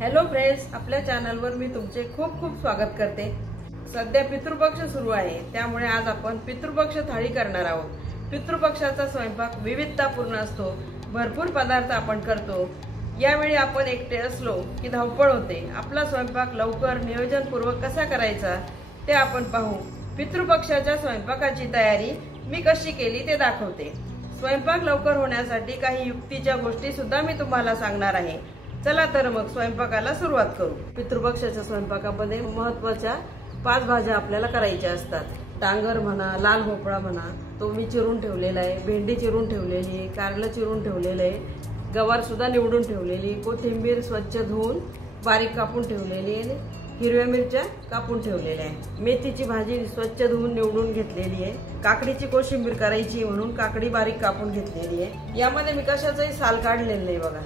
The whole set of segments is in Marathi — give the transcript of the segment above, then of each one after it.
हॅलो फ्रेंड्स, आपल्या चॅनलवर मी तुमचे खूप खूप स्वागत करते। सध्या पितृपक्ष सुरू आहे, त्यामुळे आज आपण पितृपक्ष थाळी करणार आहोत। पितृपक्षाचा स्वयंपाक विविधतापूर्ण असतो, भरपूर पदार्थ आपण करतो। यावेळी आपण एकटे असलो की धावपळ होते। आपला स्वयंपाक लवकर नियोजनपूर्वक कसा करायचा ते आपण पाहू। पितृपक्षाच्या स्वयंपाकाची तयारी मी कशी केली ते दाखवते। स्वयंपाक लवकर होण्यासाठी काही युक्तीच्या गोष्टी सुद्धा मी तुम्हाला सांगणार आहे। चला तर मग स्वयंपाकाला सुरुवात करू। पितृपक्षाच्या स्वयंपाकामध्ये महत्त्वाच्या 5 भाज्या आपल्याला करायच्या असतात। डांगर म्हणा, लाल भोपळा म्हणा, तो मी चिरून ठेवलेला आहे, भेंडी चिरून ठेवलेली आहे, कारलं चिरून ठेवलेलं आहे, गवार सुद्धा निवडून ठेवलेली, कोथिंबीर स्वच्छ धुवून बारीक कापून ठेवलेली आहे, हिरव्या मिरच्या कापून ठेवलेल्या आहे, मेथीची भाजी स्वच्छ धुवून निवडून घेतलेली आहे, काकडीची कोशिंबीर करायची म्हणून काकडी बारीक कापून घेतलेली आहे। यामध्ये मी कशाचंही साल काढलेलं नाही बघा।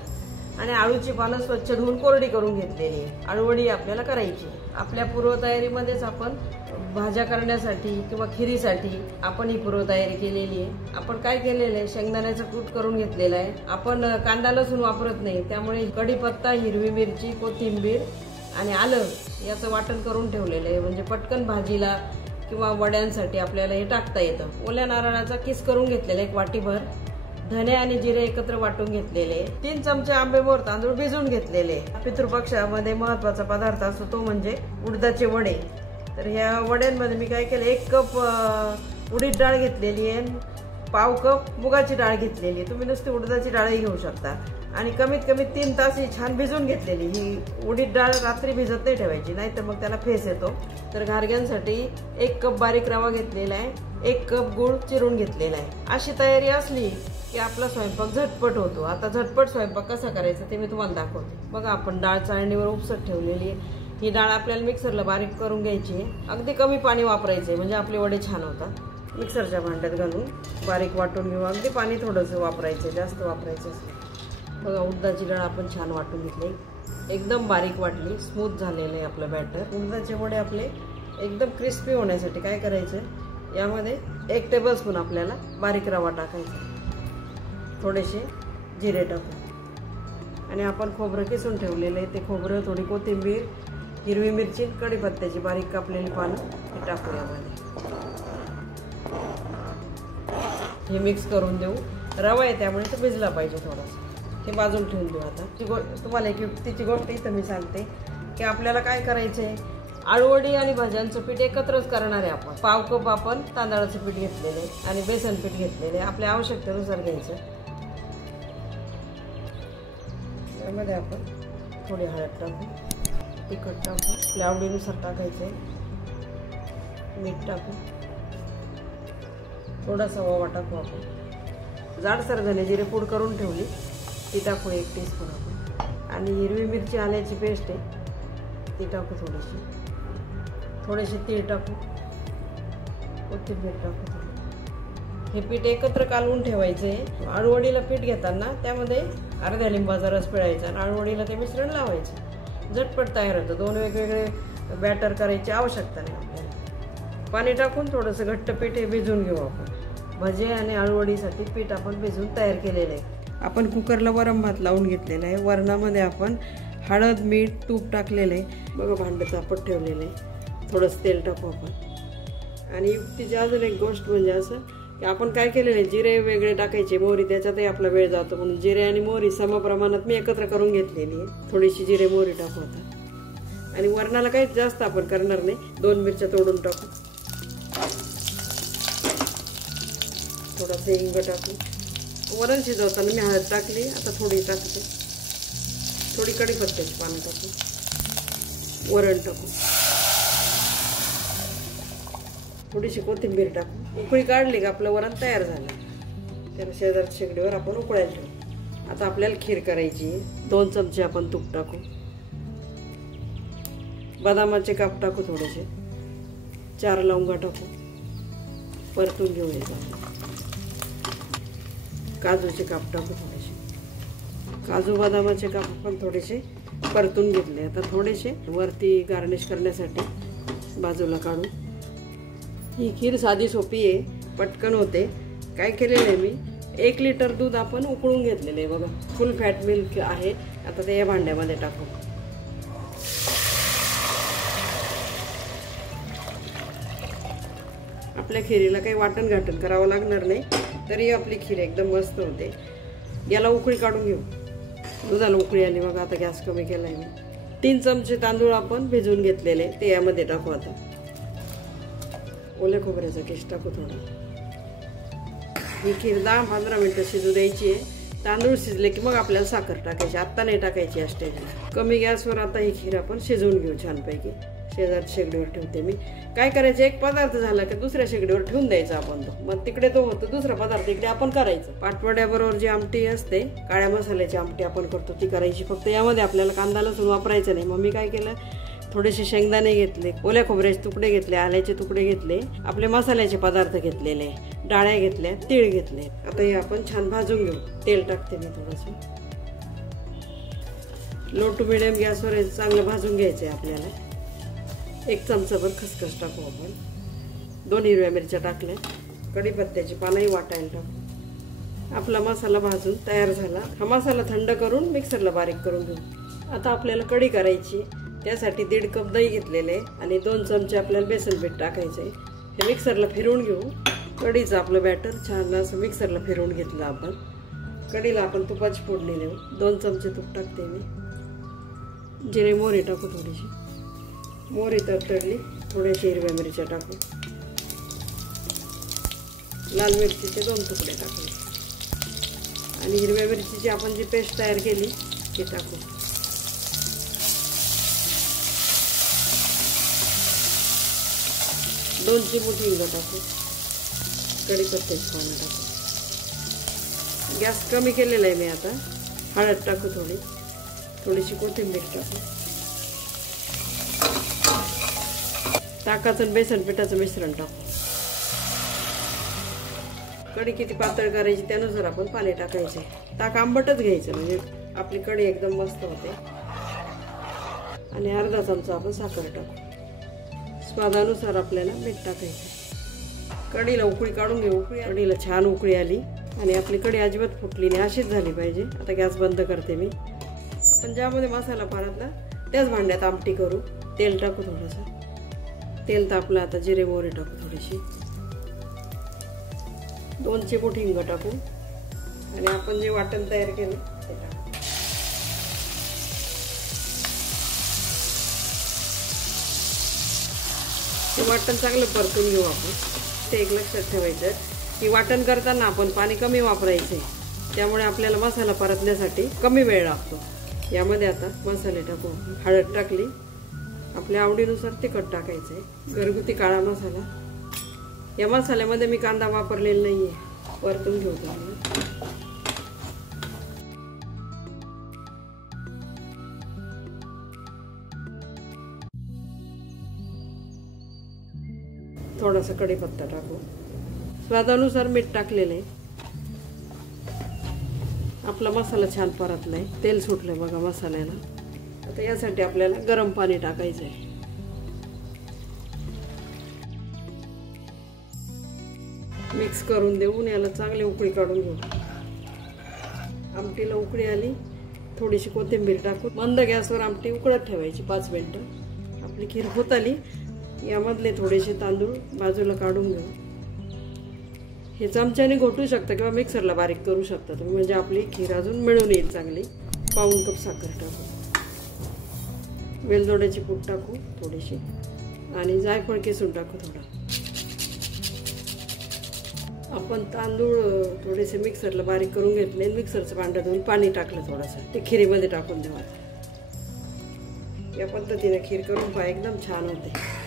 आणि आळूची पानं स्वच्छ धुवून कोरडी करून घेतलेली आहे। आळूवडी आपल्याला करायची। आपल्या पूर्वतयारीमध्येच आपण भाज्या करण्यासाठी किंवा खिरीसाठी आपण ही पूर्वतयारी केलेली आहे। आपण काय केलेलं आहे, शेंगदाण्याचं कूट करून घेतलेलं आहे। आपण कांदा लसूण वापरत नाही, त्यामुळे कढीपत्ता, हिरवी मिरची, कोथिंबीर आणि आलं याचं वाटण करून ठेवलेलं आहे। म्हणजे पटकन भाजीला किंवा वड्यांसाठी आपल्याला हे टाकता येतं। ओल्या नारळाचा किस करून घेतलेला 1 वाटीभर, धने आणि जिरे एकत्र वाटून घेतलेले, 3 चमचे आंबेमोहर तांदूळ भिजवून घेतलेले। पितृपक्षामध्ये महत्त्वाचा पदार्थ असतो तो म्हणजे उडदाचे वडे। तर ह्या वड्यांमध्ये मी काय केलं, 1 कप उडीद डाळ घेतलेली आहे, पाव कप मुगाची डाळ घेतलेली। तुम्ही नुसती उडदाची डाळही घेऊ शकता। आणि कमीत कमी 3 तास ही छान भिजवून घेतलेली। ही उडीद डाळ रात्री भिजत नाही ठेवायची, नाहीतर मग त्याला फेस येतो। तर घारग्यांसाठी 1 कप बारीक रवा घेतलेला आहे, 1 कप गूळ चिरून घेतलेला आहे। अशी तयारी असली की आपला स्वयंपाक झटपट होतो। आता झटपट स्वयंपाक कसा करायचा ते मी तुम्हाला दाखवते। बघा, आपण डाळ चाळणीवर उपसत ठेवलेली आहे। ही डाळ आपल्याला मिक्सरला बारीक करून घ्यायची आहे। अगदी कमी पाणी वापरायचंय म्हणजे आपले वडे छान होतात। मिक्सरच्या भांड्यात घालून बारीक वाटून घेऊ। अगदी पाणी थोडंसं वापरायचं, जास्त वापरायचं। बघा, उडदाची डाळ आपण छान वाटून घेतली, एकदम बारीक वाटली, स्मूथ झालेलं आहे आपलं बॅटर। उडदाचे वडे आपले एकदम क्रिस्पी होण्यासाठी काय करायचं, यामध्ये 1 टेबलस्पून आपल्याला बारीक रवा टाकायचा, थोडेसे जिरे टाकू आणि आपण खोबरं किसून ठेवलेलं आहे ते खोबरं, थोडी कोथिंबीर, हिरवी मिरची, कढीपत्त्याची बारीक कापलेली पानं हे टाकू यामध्ये। हे मिक्स करून देऊ। रवा आहे त्यामुळे तो भिजला पाहिजे थोडासा। हे बाजूला ठेवून देऊ। आता तुम्हाला एक युक्तीची गोष्ट इथं मी सांगते की आपल्याला काय करायचंय, आळूवडी आणि भाज्यांचं पीठ एकत्रच करणार आहे आपण। पाव कप आपण तांदळाचं पीठ घेतलेलं आहे आणि बेसन पीठ घेतलेलं आहे, आपल्या आवश्यकतेनुसार घ्यायचं। त्यामध्ये आपण थोडी हळद टाकू, तिखट टाकू, आपल्या आवडीनुसार टाकायचं आहे, मीठ टाकू, थोडासा ओवा टाकू। आपण जाडसर धने जिरे पूड करून ठेवली ती टाकू 1 टीस्पून आपण। आणि हिरवी मिरची आल्याची पेस्ट आहे ती टाकू, थोडेसे तीळ टाकू, कोथिंबीर टाकू। हे पीठ एकत्र कालवून ठेवायचं आहे। आळूवडीला पीठ घेताना त्यामध्ये अर्ध्या लिंबाचा रस पिळायचा आणि आळूवडीला ते मिश्रण लावायचं। झटपट तयार होतं। 2 वेगवेगळे बॅटर करायची आवश्यकता नाही आपल्याला। पाणी टाकून थोडंसं घट्ट पीठ हे भिजवून घेऊ आपण। भजे आणि आळूवडीसाठी पीठ आपण भिजवून तयार केलेलं आहे। आपण कुकरला वरम भात लावून घेतलेला आहे। वरणामध्ये आपण हळद, मीठ, तूप टाकलेलं आहे। बघा, भांडं तापत ठेवलेलं आहे, थोडंसं तेल टाकू आपण। आणि युक्तीची अजून एक गोष्ट म्हणजे असं की आपण काय केलेलं आहे, जिरे वेगळे टाकायचे, मोहरी त्याच्यातही आपला वेळ जातो म्हणून जिरे आणि मोहरी समप्रमाणात मी एकत्र करून घेतलेली आहे। थोडीशी जिरे मोहरी टाकू आता। आणि वरणाला काही जास्त आपण करणार नाही, 2 मिरच्या तोडून टाकू, थोडासा हिंग टाकू। वरण शिजवताना मी हळद टाकली, आता थोडी टाकते, थोडी कढीपत्त्याची पानं टाकू, वरण टाकू, थोडीशी कोथिंबीर टाकू। उकळी काढली का आपलं वरण तयार झालं। त्याला शेजारच्या शेगडीवर आपण उकळायला ठेवू। आता आपल्याला खीर करायची आहे। 2 चमचे आपण तूप टाकू, बदामाचे काप टाकू, थोडेसे 4 लवंगा टाकू, परतून घेऊया। काजूचे काप टाकू, थोडेसे काजू बदामाचे काप आपण थोडेसे परतून घेतले। आता थोडेसे वरती गार्निश करण्यासाठी बाजूला काढू। ही खीर साधी सोपी आहे, पटकन होते। काय केलेलं आहे मी, 1 लिटर दूध आपण उकळून घेतलेलं आहे बघा, फुल फॅट मिल्क आहे। आता ते या भांड्यामध्ये टाकू। आपल्या खिरीला काही वाटण घाटण करावं लागणार नाही, तरी आपली खीर एकदम मस्त होते. याला उकळी काढून घेऊ. दुधाला उकळी आली बघा. आता गॅस कमी केलाय मी. 3 चमचे तांदूळ आपण भिजवून घेतलेले ते यामध्ये टाकू. आता ओल्या खोबऱ्याचा किस टाकू थोडा. ही खीर 10-15 मिनिटं शिजू द्यायची आहे. तांदूळ शिजले की मग आपल्याला साखर टाकायची, आत्ता नाही टाकायची. या स्टेजला कमी गॅसवर आता ही खीर आपण शिजवून घेऊ छानपैकी. शेजारच्या शेगडीवर ठेवते मी. काय करायचं, एक पदार्थ झाला की दुसऱ्या शेगडीवर ठेवून द्यायचा आपण तो. मग तिकडे तो होतो, दुसरा पदार्थ इकडे आपण करायचं. पाटवड्याबरोबर जी आमटी असते, काळ्या मसाल्याची आमटी आपण करतो ती करायची. फक्त यामध्ये आपल्याला कांदा लसूण वापरायचं नाही. मग मी काय केलं, थोडेसे शेंगदाणे घेतले, ओल्या खोबऱ्याचे तुकडे घेतले, आल्याचे तुकडे घेतले, आपले मसाल्याचे पदार्थ घेतलेले, डाळ्या घेतल्या, तीळ घेतले. आता हे आपण छान भाजून घेऊ. तेल टाकते मी थोडंसं. लो टू मिडियम गॅसवर चांगलं भाजून घ्यायचं आहे आपल्याला. 1 चमचाभर खसखस टाकू आपण. 2 हिरव्या मिरच्या टाकल्या. कढीपत्त्याची पानंही वाटायला टाकू. आपला मसाला भाजून तयार झाला. हा मसाला थंड करून मिक्सरला बारीक करून घेऊ. आता आपल्याला कढी करायची. त्यासाठी 1.5 कप दही घेतलेले आणि 2 चमचे आपल्याला बेसन पीठ टाकायचे. हे मिक्सरला फिरवून घेऊ. कढीचं आपलं बॅटर छान असं मिक्सरला फिरवून घेतलं आपण. कढीला आपण तुपाची फोडणी देऊ. 2 चमचे तूप टाकते मी. जिरे मोहरी टाकू थोडीशी. मोहरी तडतडली, थोड्याशा हिरव्या मिरच्या टाकू. लाल मिरचीचे 2 तुकडे टाकले आणि हिरव्या मिरचीची आपण जी पेस्ट तयार केली ती टाकू. दोन चिमूट हिंग टाकू. कढीपत्त्याची पानं टाकू. गॅस कमी केलेला आहे मी आता. हळद टाकू थोडीशी कोथिंबीर टाकू. ताकाचं बेसन पिठाचं मिश्रण टाकू. कढी किती पातळ करायची त्यानुसार आपण पाणी टाकायचे. ताक आंबटच घ्यायचं म्हणजे आपली कढी एकदम मस्त होते. आणि अर्धा चमचा आपण साखर टाकू. स्वादानुसार आपल्याला मीठ टाकायचं. कढीला उकळी काढून घेऊ. कढीला छान उकळी आली आणि आपली कढी अजिबात फुटली नाही, अशीच झाली पाहिजे. आता गॅस बंद करते मी. आपण ज्यामध्ये मसाला परतला त्याच भांड्यात आमटी करू. तेल टाकू थोडंसं. तेल तापलं. आता जिरे मोहरी टाकू थोडीशी. 2 चिमूट हिंग टाकू आणि आपण जे वाटण तयार केलं ते टाकू. ते वाटण चांगलं परतून घेऊ आपण. ते एक लक्षात ठेवायचं की वाटण करताना आपण पाणी कमी वापरायचं आहे, त्यामुळे आपल्याला मसाला परतण्यासाठी कमी वेळ लागतो. यामध्ये आता मसाले टाकू. हळद टाकली. आपल्या आवडीनुसार तिखट टाकायचं आहे. घरगुती काळा मसाला. या मसाल्यामध्ये मी कांदा वापरलेला नाही आहे. परतून घेऊ चांगलं. थोडासा कढीपत्ता टाकू. स्वादानुसार मीठ टाकलेलं आहे. आपला मसाला छान परतलाय. तेल सुटलंय बघा मसाल्याला. आता यासाठी आपल्याला गरम पाणी टाकायचं आहे. मिक्स करून देऊन याला चांगली उकळी काढून घेऊ. आमटीला उकळी आली. थोडीशी कोथिंबीर टाकू. मंद गॅसवर आमटी उकळत ठेवायची 5 मिनिटं. आपली खीर होत आली. यामधले थोडेसे तांदूळ बाजूला काढून घेऊ. हे चमच्याने घोटू शकता किंवा मिक्सरला बारीक करू शकता तुम्ही, म्हणजे आपली खीर अजून मिळून येईल चांगली. पाऊण कप साखर टाकू. वेलदोड्याची पूड टाकू थोडीशी आणि जायफळ किसून टाकू थोडा. आपण तांदूळ थोडेसे मिक्सरला बारीक करून घेतले. मिक्सरचं भांडं धुवून पाणी टाकलं थोडंसं. ते खिरीमध्ये टाकून देऊ. या पद्धतीने खीर करून पहा, एकदम छान होते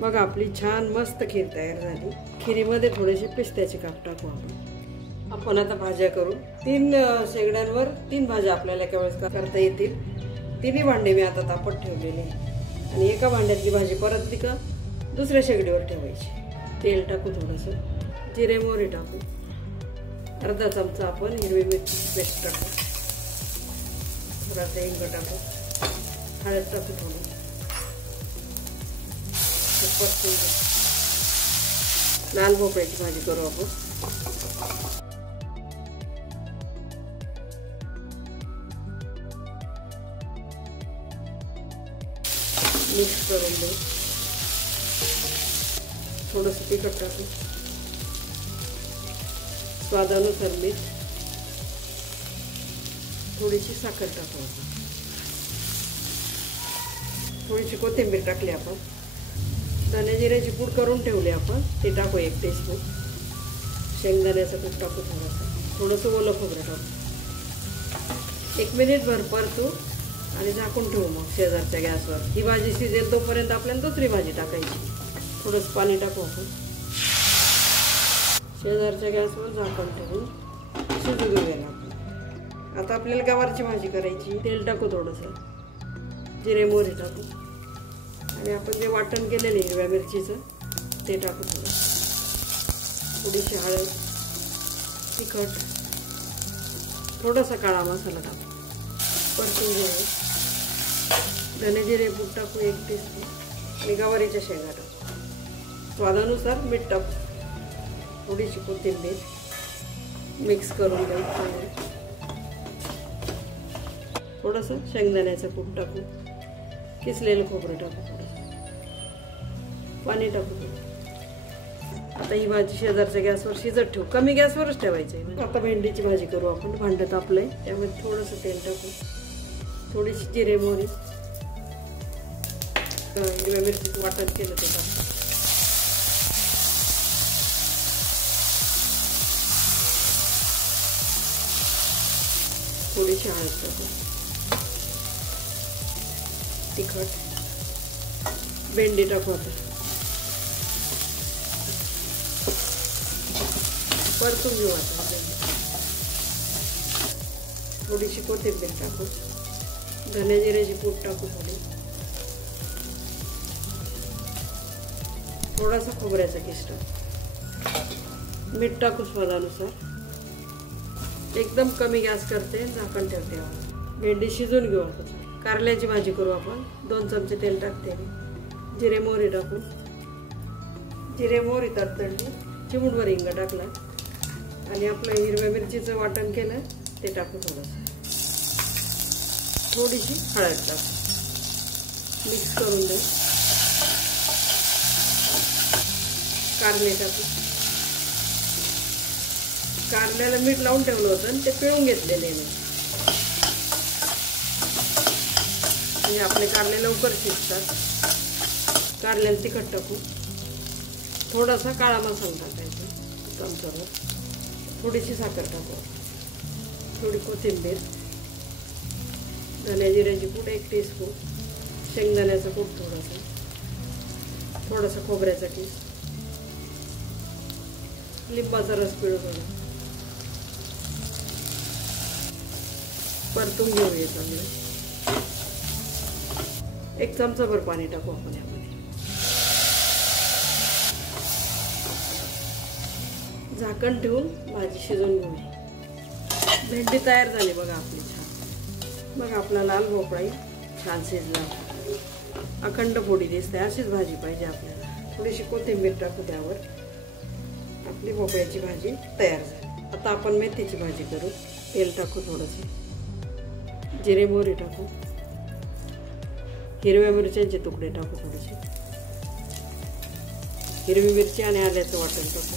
बघा. आपली छान मस्त खीर तयार झाली. खिरीमध्ये थोडेसे पिस्त्याचे काप टाकू आपण. आता भाज्या करू. 3 शेगड्यांवर 3 भाज्या आपल्याला एका वेळेस करता येतील. 3 भांडे मी आता तापत ठेवलेले आणि एका भांड्यातली भाजी परतली का दुसऱ्या शेगडीवर ठेवायची. तेल टाकू थोडंसं. जिरे मोहरी टाकू. अर्धा चमचा आपण हिरवी मिरची पेस्ट टाकू. थोडासा हिंग टाकू. हळद टाकू थोडी. लाल भोपळ्याची भाजी करू आपण. मिक्स करून देऊ. थोडंसं तिखट टाकू, स्वादानुसार मीठ, थोडीशी साखर टाकू आपण, थोडीशी कोथिंबीर टाकली आपण, धने जिऱ्याची पूड करून ठेवली आपण ते टाकू 1 टीस्पून, शेंगदाण्याचं कूट टाकू थोडंसं ओलं खोबरं टाकू, 1 मिनिटभर परतू आणि झाकून ठेवू मग शेजारच्या गॅसवर. ही भाजी शिजेल तोपर्यंत आपल्याला दुसरी भाजी टाकायची. थोडंसं पाणी टाकू आपण, शेजारच्या गॅसवर झाकण ठेवून शिजू देऊया आपण. आता आपल्याला गवारची भाजी करायची. तेल टाकू, थोडंसं जिरे मोहरी टाकू आणि आपण जे वाटण केलेलं हिरव्या मिरचीचं ते टाकू, थोडीशी हळद, तिखट, थोडासा काळा मसाला टाकू, परतून घेऊ. धने जिरे पूड टाकू 1 टीस्पून आणि गवारीच्या शेंगा टाकू, स्वादानुसार मीठ टाकू, थोडीशी कोथिंबीर, मिक्स करून घेऊ. थोडंसं शेंगदाण्याचं कूट टाकू, किसलेलं खोबरं टाकू, थोडंसं पाणी टाकू. आता ही भाजी शेजारच्या गॅसवर शिजत ठेवू, कमी गॅसवरच ठेवायचं आहे. आता भेंडीची भाजी करू आपण. भांडं तापलंय त्यामध्ये थोडंसं तेल टाकू, थोडीशी जिरे मोहरी, हिरव्या मिरचीचं वाटण केलं ते टाकू, थोडीशी हळद टाकू, तिखट, भेंडी टाकू. आता परतून घेऊ. आता थोडीशी कोथिंबीर टाकू, धने जिऱ्याची पूड टाकू, थोडासा खोबऱ्याचा किस टाकू, मीठ टाकू स्वादानुसार. एकदम कमी गॅस करते, झाकण ठेवते. भेंडी शिजून घेऊ आपण. कारल्याची भाजी करू आपण. 2 चमचे तेल टाकते, जिरे मोहरी टाकू, जिरे मोहरी तडतडली, चिमूटभर हिंग टाकला आणि आपलं हिरव्या मिरचीचं वाटण केलं ते टाकू, थोडीशी हळद टाकू, मिक्स करून दे. कारले टाकू, कारल्याला मीठ लावून ठेवलं होतं आणि ते पिळून घेतलेले नाही, म्हणजे आपले कारले लवकर शिजतात. कारल्याला तिखट टाकू, थोडासा काळा मसाला टाकायचा चमचाभर, थोडीशी साखर टाकू, थोडी कोथिंबीर, धने जिऱ्याची पूड 1 टीस्पून, शेंगदाण्याचं कूट थोडासा खोबऱ्याचा किस, लिंबाचा रस पिळू थोडा, परतून घेऊया चांगलं. 1 चमचाभर पाणी टाकू आपण यामध्ये. झाकण ठेवून भाजी शिजवून घेऊया. भेंडी तयार झाली बघा आपली छान. बघा आपला लाल भोपळा छान शिजला, अखंड फोडी दिसते. अशीच भाजी पाहिजे आपल्याला. थोडीशी कोथिंबीर टाकू त्यावर. आपली भोपळ्याची भाजी तयार झाली. आता आपण मेथीची भाजी करू. तेल टाकू, थोडंसं जिरे मोहरी टाकू, हिरव्या मिरच्यांचे तुकडे टाकू, थोडेसे हिरवी मिरची आणि आल्याचं वाटण टाकू,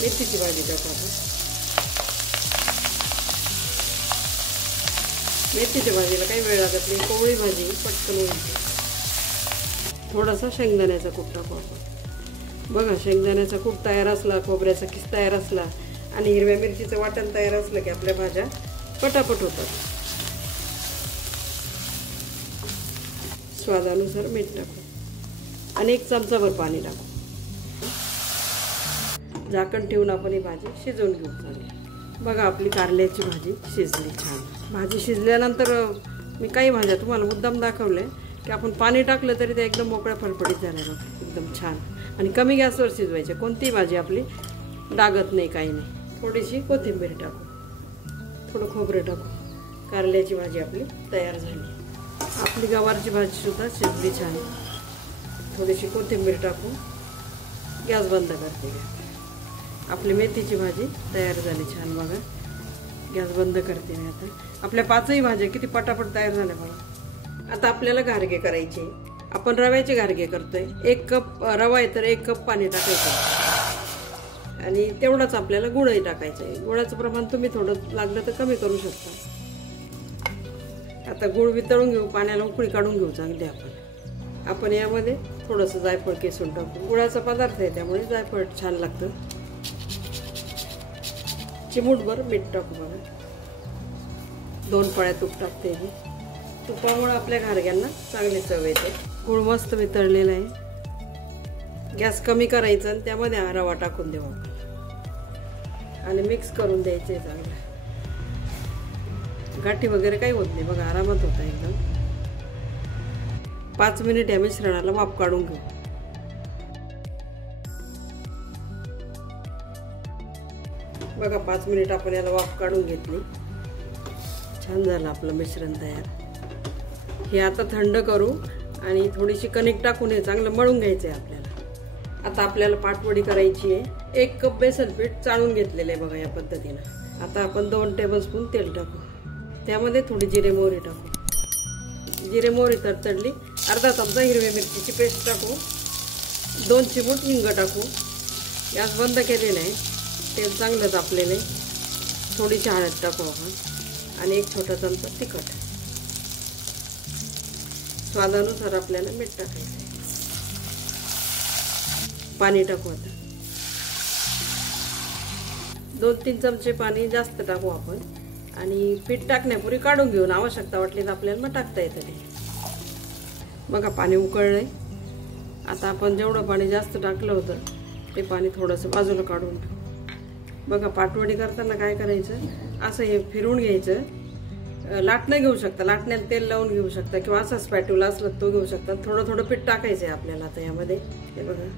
मेथीची भाजी टाकू. मेथीच्या भाजीला काही वेळ लागत नाही, कोवळी भाजी पटकन होईल. थोडासा शेंगदाण्याचा कूट टाकू आपण. बघा शेंगदाण्याचा कूट तयार असला, खोबऱ्याचा किस तयार असला आणि हिरव्या मिरचीचं वाटण तयार असलं की आपल्या भाज्या पटापट होतात. स्वादानुसार मीठ टाकू आणि 1 चमचाभर पाणी टाकू. झाकण ठेवून आपण ही भाजी शिजवून घेऊ चालेल. बघा आपली कारल्याची भाजी शिजली छान. भाजी शिजल्यानंतर मी काही भाज्या तुम्हाला मुद्दाम दाखवले की आपण पाणी टाकलं तरी ते एकदम मोकळ्या फडफडीत झाल्या बघा, एकदम छान. आणि कमी गॅसवर शिजवायचे. कोणतीही भाजी आपली डागत नाही, काही नाही. थोडीशी कोथिंबीर टाकू, थोडं खोबरं टाकू. कारल्याची भाजी आपली तयार झाली. आपली गवारची भाजी सुद्धा शिजली छान. थोडीशी कोथिंबीर टाकू, गॅस बंद करते. आपली मेथीची भाजी तयार झाली छान. बघा गॅस बंद करते मी आता. आपल्या 5ही भाज्या किती पटापट तयार झाल्या बघा. आता आपल्याला घारगे करायचे. आपण रव्याचे घारगे करतोय. 1 कप रवा आहे तर 1 कप पाणी टाकायचं आणि तेवढाच आपल्याला गुळही टाकायचं आहे. गुळाचं प्रमाण तुम्ही थोडं लागलं तर कमी करू शकता. आता गुळ वितळून घेऊ, पाण्याला उकळी काढून घेऊ चांगली. आपण यामध्ये थोडंसं जायफळ किसून टाकू. गुळाचा पदार्थ आहे त्यामुळे जायफळ छान लागतं. चिमूटभर मीठ टाकू बघा. 2 पळ्या तूप टाकते. तुपामुळे आपल्या घारग्यांना चांगली चव येते. गुळ मस्त वितळलेला आहे. गॅस कमी करायचा आणि त्यामध्ये हा रवा टाकून देऊ आपण आणि मिक्स करून द्यायचे चांगलं. गाठी वगैरे काही होत नाही बघा, आरामात होता एकदम. 5 मिनिट या मिश्रणाला वाफ काढून घेऊ. बघा 5 मिनिट आपण याला वाफ काढून घेतली. छान झालं आपलं मिश्रण तयार. हे आता थंड करू आणि थोडीशी कणिक टाकून हे चांगलं मळून घ्यायचं आहे आपल्याला. आता आपल्याला पाटवडी करायची आहे. 1 कप बेसन पीठ चाळून घेतलेलं आहे बघा या पद्धतीनं. आता आपण 2 टेबलस्पून तेल टाकू. त्यामध्ये थोडी जिरे मोहरी टाकू. जिरे मोहरी तडतडली, अर्धा चमचा हिरवी मिरचीची पेस्ट टाकू. 2 चिमूट हिंग टाकू. गॅस बंद केलेला आहे. तेल चांगलं तापलेलं आहे. थोडीशी हळद टाकू आपण आणि 1 छोटा चमचा तिखट. स्वादानुसार आपल्याला मीठ टाकायचं आहे. पाणी टाकू. आता 2-3 चमचे पाणी जास्त टाकू आपण आणि पीठ टाकण्यापूर्वी काढून घेऊन आवश्यकता वाटली तर आपल्याला मग टाकता येतं ते. बघा पाणी उकळलंय. आता आपण जेवढं पाणी जास्त टाकलं होतं ते पाणी थोडंसं बाजूला काढून टाकू. बघा पाटवडी करताना काय करायचं, असं हे फिरवून घ्यायचं. लाटणं घेऊ शकता, लाटण्याला तेल लावून घेऊ शकता किंवा असा स्पॅट्युला असला तो घेऊ शकता. थोडं थोडं पीठ टाकायचं आहे आपल्याला आता यामध्ये. हे बघा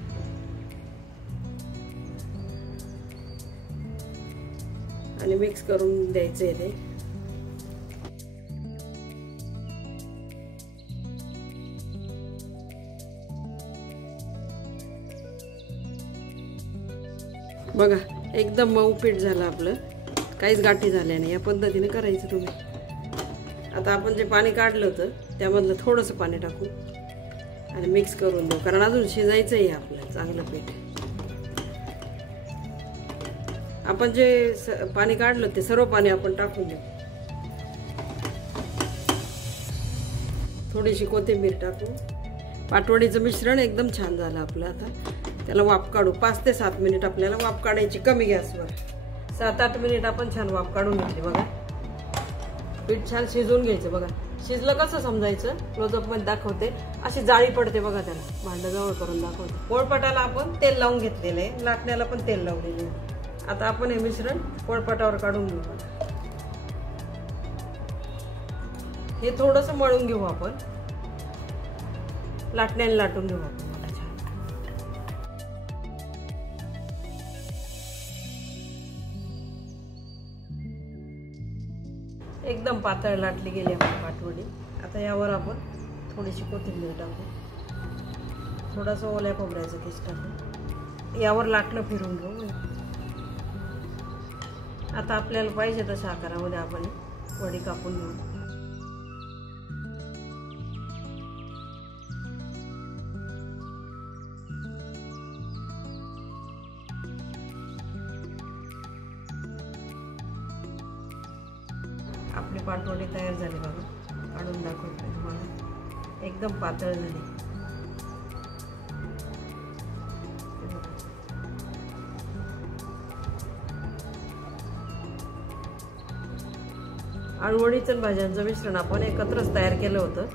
आणि मिक्स करून द्यायचं आहे ते. बघा एकदम मऊ पीठ झालं आपलं, काहीच गाठी झाल्या नाही. या पद्धतीने करायचं तुम्ही. आता आपण जे पाणी काढलं होतं त्यामधलं थोडंसं पाणी टाकू आणि मिक्स करून देऊ, कारण अजून शिजायचं आहे आपलं चांगलं पीठ. आपण जे पाणी काढलं ते सर्व पाणी आपण टाकून देऊ. थोडीशी कोथिंबीर टाकू. पाटवडीचं मिश्रण एकदम छान झालं आपलं. आता त्याला वाफ काढू. 5 ते 7 मिनिट आपल्याला वाफ काढायची कमी गॅसवर. 7-8 मिनिट आपण छान वाफ काढून घेतली बघा. पीठ छान शिजवून घ्यायचं. बघा शिजलं कसं समजायचं, क्लोजअप मध्ये दाखवते. अशी जाळी पडते बघा, त्याला भांडं जवळ करून दाखवते. पोळपाटाला आपण तेल लावून घेतलेलं आहे, लाटण्याला पण तेल लावलेलं आहे. आता आपण हे मिश्रण पोळपाटावर काढून घेऊ. हे थोडंसं मळून घेऊ आपण, लाटण्याने लाटून घेऊ आपण. एकदम पातळ लाटली गेली आपली पाटवडी. आता यावर आपण थोडीशी कोथिंबीर टाकू, थोडासा ओल्या खोबऱ्याचा किस टाकू. यावर लाटणं फिरून घेऊ. आता आपल्याला पाहिजे तशा आकारामध्ये आपण वडी कापून घेऊ. आपली पाटवडी तयार झाली बघा. काढून दाखवते तुम्हाला. एकदम पातळ झाली. आळूवडीचं भाज्यांचं मिश्रण आपण एकत्रच तयार केलं होतं.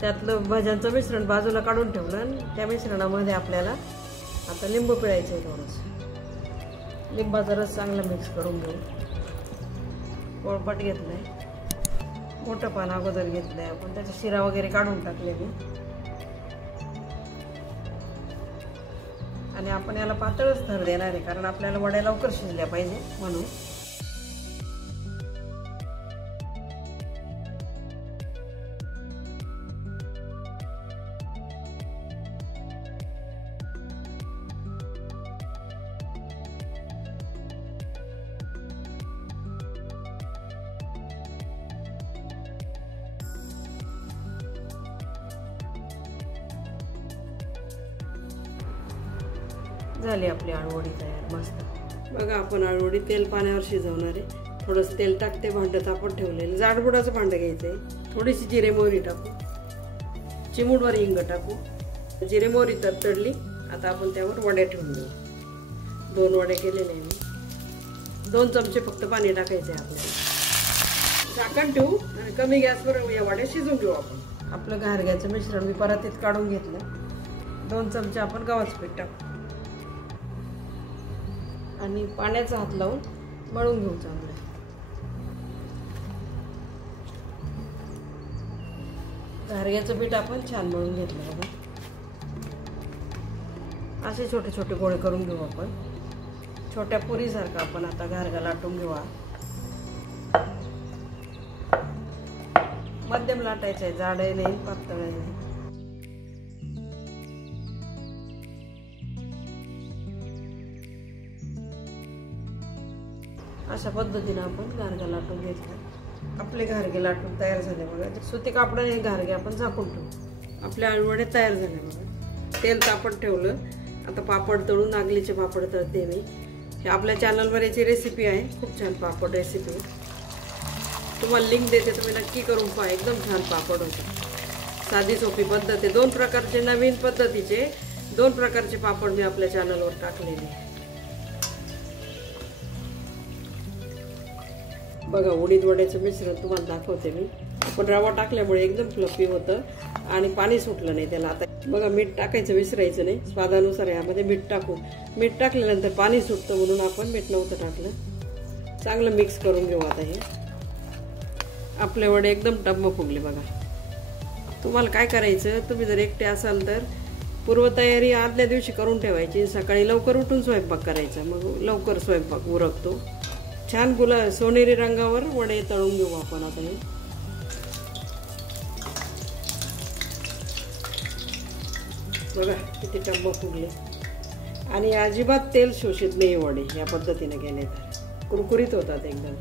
त्यातलं भाज्यांचं मिश्रण बाजूला काढून ठेवलं आणि त्या मिश्रणामध्ये आपल्याला आता लिंबू पिळायचं आहे. थोडंसं लिंबाचा रस चांगला मिक्स करून घेऊ. पोळपाट घेतलंय, मोठं पान अगोदर घेतलंय आपण, त्याचा शिरा वगैरे काढून टाकले मी. आणि आपण याला पातळच थर देणार आहे, कारण आपल्याला वड्या लवकर शिजल्या पाहिजे म्हणून. झाली आपली आळूवडी तयार मस्त. बघा आपण आळूवडी तेल पाण्यावर शिजवणार आहे. थोडंसं तेल टाकते, भांडं तापत ठेवलेलं जाडबुडाचं भांडं घ्यायचंय. थोडीशी जिरे मोहरी टाकू, चिमूटभर हिंग टाकू. जिरे मोहरी तडतडली. आता आपण त्यावर वड्या ठेवून देऊ. 2 वडे केलेले आहे मी. 2 चमचे फक्त पाणी टाकायचे आपल्याला. झाकण ठेवू आणि कमी गॅसवर या वड्या शिजून घेऊ आपण. आपलं घारग्याचं मिश्रण मी परातीत काढून घेतलं. 2 चमचे आपण गव्हाचं पीठ टाकू आणि पाण्याचा हात लावून मळून घेऊ चांगलं. घारग्याचं पीठ आपण छान मळून घेतलं बघा. असे छोटे छोटे गोळे करून घेऊ आपण. छोट्या पुरीसारखं आपण आता घारगा लाटून घेऊ. मध्यम लाटायचं आहे, जाडही नाही पातळही नाही. अशा पद्धतीने आपण घारगा लाटून घेतला. आपले घारगे लाटून तयार झाले बघा. सुती कापडाने घारगे आपण झाकून ठेवू. आपले आळूवडे तयार झाले बघा. तेल तापत ठेवलं. आता पापड तळून, नागलीचे पापड तळते मी. हे आपल्या चॅनलवर याची रेसिपी आहे, खूप छान पापड रेसिपी. तुम्हाला लिंक देते, तुम्ही नक्की करून पहा. एकदम छान पापड होते. साधी सोपी पद्धत आहे. 2 प्रकारचे नवीन पद्धतीचे 2 प्रकारचे पापड मी आपल्या चॅनलवर टाकलेले. बघा उडीद वड्याचं मिश्रण तुम्हाला दाखवते मी. पण रवा टाकल्यामुळे एकदम फ्लफी होतं आणि पाणी सुटलं नाही त्याला. आता बघा मीठ टाकायचं विसरायचं नाही. स्वादानुसार यामध्ये मीठ टाकू. मीठ टाकल्यानंतर पाणी सुटतं म्हणून आपण मीठ नव्हतं टाकलं. चांगलं मिक्स करून घेऊ. आता हे आपले वडे एकदम टम्म फुगले बघा. तुम्हाला काय करायचं, तुम्ही जर एकटे असाल तर पूर्वतयारी आदल्या दिवशी करून ठेवायची. सकाळी लवकर उठून स्वयंपाक करायचा, मग लवकर स्वयंपाक उरकतो. छान सोनेरी रंगावर वडे तळून घेऊ आपण. आता हे बघा किती टम्म फुगले आणि अजिबात तेल शोषित नाही वडे. या पद्धतीने केले तर कुरकुरीत होतात एकदम.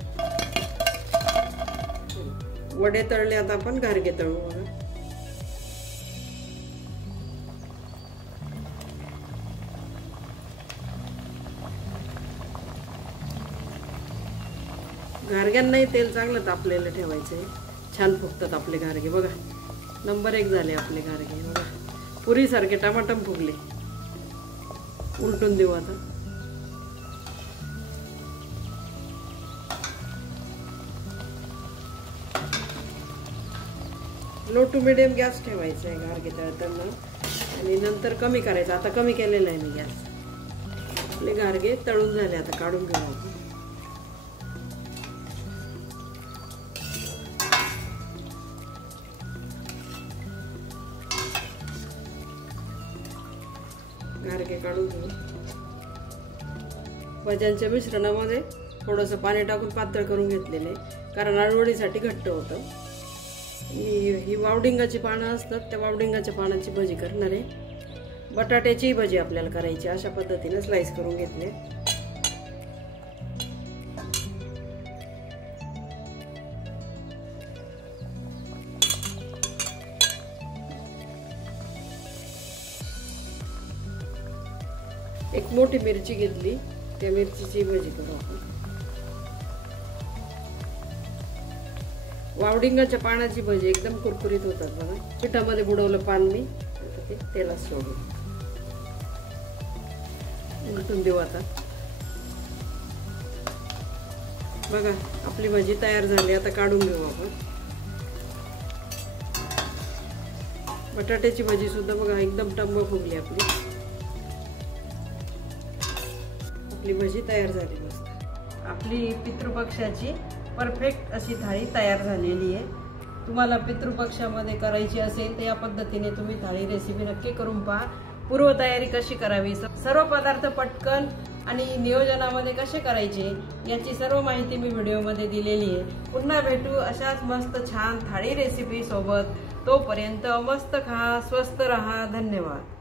वडे तळले. आता आपण घारगे तळू बघा. घारग्यांनाही तेल चांगलं तापलेलं ठेवायचंय. छान फुगतात आपले घारगे बघा. नंबर 1 झाले आपले घारगे बघा. पुरीसारखे टमाटम फुगले. उलटून देऊ आता. लो टू मिडियम गॅस ठेवायचा आहे घारगे तळताना आणि नंतर कमी करायचा. आता कमी केलेला आहे मी गॅस. आपले घारगे तळून झाले. आता काढून घेऊ आपण. घारगे काढून घेऊ. भज्यांच्या मिश्रणामध्ये थोडंसं पाणी टाकून पातळ करून घेतलेले, कारण आळूवडीसाठी घट्ट होतं. ही वावडिंगाची पानं असतात, त्या वावडिंगाच्या पानाची भजी करणार आहे. बटाट्याची भजी आपल्याला करायची. अशा पद्धतीने स्लाइस करून घेतले. एक मोठी मिरची घेतली, त्या मिरचीची भजी करू आपण. वावडिंगाच्या पानाची भजी एकदम कुरकुरीत होतात बघा. पिठामध्ये बुडवलं पान मी, ते तेलात सोडून उलटून देऊ. आता बघा आपली भजी तयार झाली. आता काढून घेऊ आपण. बटाट्याची भजी सुद्धा बघा एकदम टम्म फुगली आपली. आपली भजी तयार झाली मस्त. आपली पितृपक्षाची परफेक्ट अशी थाळी तयार झालेली आहे. तुम्हाला पितृपक्षामध्ये करायची असेल तर या पद्धतीने तुम्ही थाळी रेसिपी नक्की करून पहा. पूर्वतयारी कशी करावी, सर्व पदार्थ पटकन आणि नियोजनामध्ये कसे करायचे याची सर्व माहिती मी व्हिडिओमध्ये दिलेली आहे. पुन्हा भेटू अशाच मस्त छान थाळी रेसिपी सोबत. तोपर्यंत मस्त खा, स्वस्त रहा. धन्यवाद.